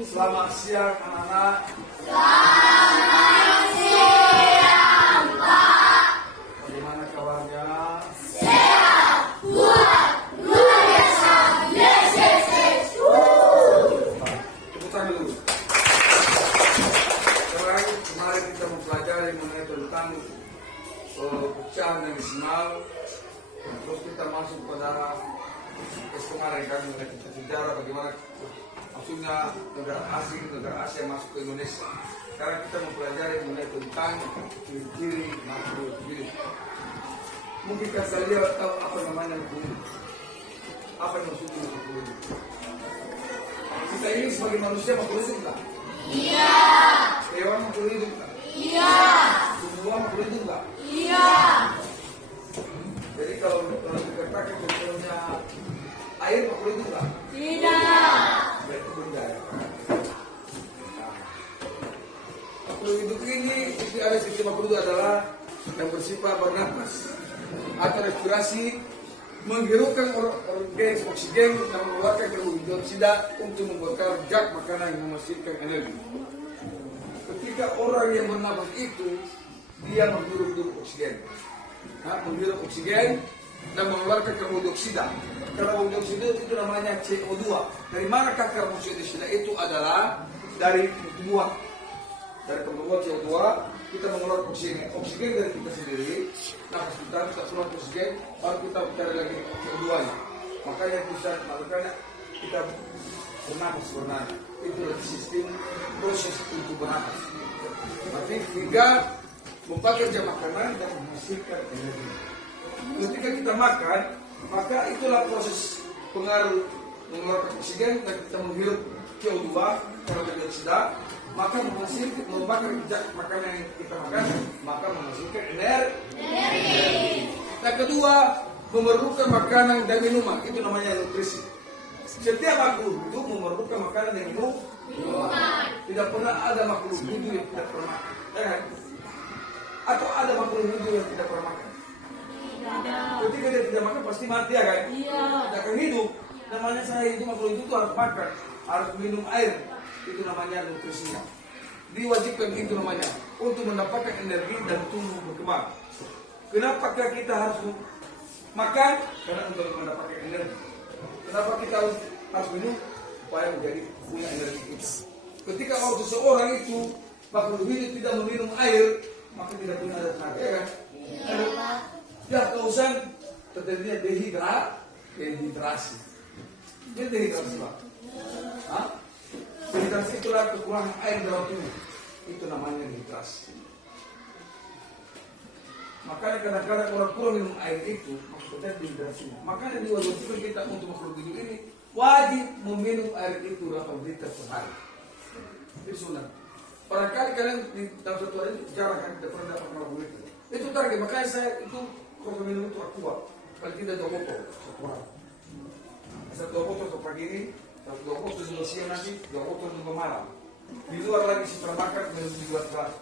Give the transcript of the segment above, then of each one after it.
Selamat siang anak-anak. Selamat siang, Pak. Bagaimana kabarnya? Sehat, kuat, luar biasa. Yes, yes, yes. Tepuk tangan dulu. Sekarang kemarin kita mempelajari mengenai tentang pecahan dan desimal. Terus kita masuk pada kemarin kan mengenai sejarah bagaimana maksudnya negara asing, negara Asia masuk ke Indonesia. Sekarang kita mempelajari mengenai tentang ciri-ciri makhluk hidup. Mungkin kalian tahu apa namanya makhluk hidup? Apa yang maksudnya makhluk hidup? Kita ini sebagai manusia makhluk hidup tak? Iya. Hewan makhluk hidup tak? Iya. Tumbuhan makhluk hidup tak? Iya. Jadi kalau dikatakan contohnya air makhluk hidup tak? Tidak. Berarti benda ya. Makhluk hidup ini itu ada sistem makhluk hidup adalah yang bersifat bernapas atau respirasi, menghirupkan gas oksigen dan mengeluarkan karbon dioksida untuk membuat zat makanan yang menghasilkan energi. Ketika orang yang bernapas itu dia menghirup oksigen, menghirup oksigen dan mengeluarkan karbon dioksida. Karbon dioksida itu namanya CO2. Dari manakah karbon dioksida itu adalah dari tumbuhan. Dari tumbuhan CO2 kita mengeluarkan oksigen. Oksigen dari kita sendiri. Nafas kita keluar oksigen, baru kita cari lagi CO2 nya. Makanya kita bernafas sebenarnya. Itu adalah sistem proses untuk bernafas. Berarti hingga mempekerja makanan dan menghasilkan energi. Ketika kita makan, maka itulah proses pengaruh mengeluarkan oksigen dan kita menghirup CO2 karbon dioksida, maka menghasilkan membakar zat makanan yang kita makan, maka menghasilkan energi. Yang kedua, memerlukan makanan dan minuman, itu namanya nutrisi. Setiap makhluk hidup memerlukan makanan dan minuman. Tidak pernah ada makhluk hidup yang tidak pernah makan, ya kan? Atau ada makhluk hidup yang tidak pernah makan? Ketika dia tidak makan pasti mati, ya kan? Iya. Tidak akan hidup. Namanya saya hidup, makhluk hidup itu harus makan, harus minum air. Itu namanya nutrisinya. Diwajibkan itu namanya untuk mendapatkan energi dan tumbuh berkembang. Kenapa kita harus makan? Karena untuk mendapatkan energi. Kenapa kita harus minum? Supaya menjadi punya energi itu. Ketika seseorang itu makhluk hidup tidak meminum air, maka tidak punya ada tenaga, ya kan? Ya, keusan terjadinya dehidrasi. Jadi dehidrasi apa? Dehidrasi itulah kekurangan air dalam tubuh. Itu namanya dehidrasi. Makanya kadang-kadang orang kurang minum air itu, maksudnya dehidrasi. Makanya diwajibkan kita untuk makhluk hidup ini wajib meminum air itu 8 liter per hari. Itu sunat. Barangkali kalian di dalam satu hari jarang kan tidak pernah dapat 8 liter. Itu target. Makanya saya itu kalau minum itu aqua, paling tidak 2 botol satu hari. Satu 2 botol untuk pagi ini, satu 2 botol juga siang nanti, 2 botol juga malam. Di luar lagi supermarket minum 2 gelas.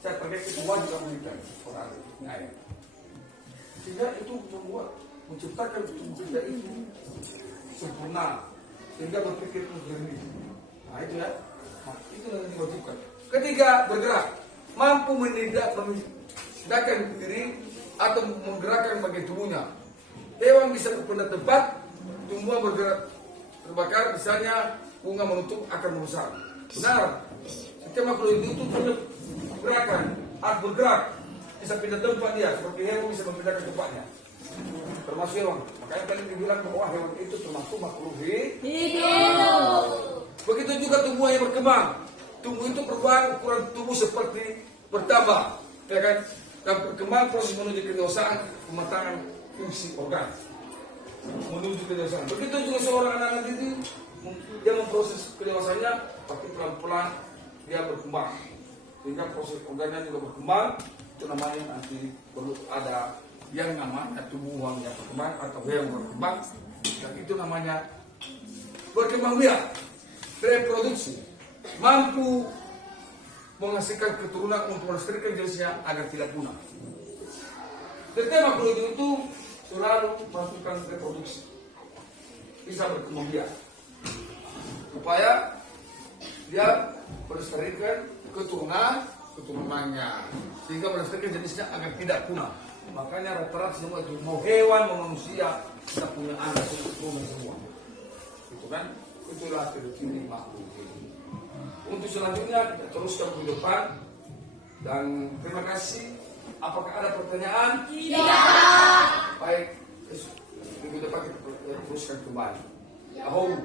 Saya pakai itu wajib 8 liter per hari air. Sehingga itu membuat menciptakan tubuh kita itu sempurna, sehingga berpikir untuk jernih. Nah itu ya, itu yang diwajibkan. Ketiga, bergerak, mampu memindahkan diri atau menggerakkan bagian tubuhnya. Hewan bisa berpindah tempat, tumbuhan bergerak terbakar, misalnya bunga menutup akan merusak. Benar, setiap makhluk hidup itu punya gerakan, harus bergerak, bisa pindah tempat dia, seperti hewan bisa memindahkan tempatnya. Termasuk hewan. Makanya tadi dibilang bahwa hewan itu termasuk makhluk hidup. Begitu juga tumbuhan yang berkembang. Tumbuh itu perubahan ukuran tubuh seperti bertambah, ya kan? Dan berkembang proses menuju kedewasaan, pematangan fungsi organ menuju kedewasaan. Begitu juga seorang anak itu dia memproses kedewasaannya, tapi pelan-pelan dia berkembang, sehingga proses organnya juga berkembang. Itu namanya nanti perlu ada yang namanya tumbuhan yang berkembang atau yang berkembang, dan itu namanya berkembang biak, reproduksi, mampu menghasilkan keturunan untuk melestarikan jenisnya agar tidak punah. Setiap makhluk hidup itu selalu melakukan reproduksi, bisa berkembang biak supaya dia melestarikan keturunannya, sehingga melestarikan jenisnya agar tidak punah. Makanya rata-rata semua itu mau hewan mau manusia kita punya anak keturunan semua, itu kan, itulah ciri makhluk ini. Untuk selanjutnya kita teruskan ke depan, dan terima kasih. Apakah ada pertanyaan? Baik, minggu depan kita teruskan kembali. Yahoo.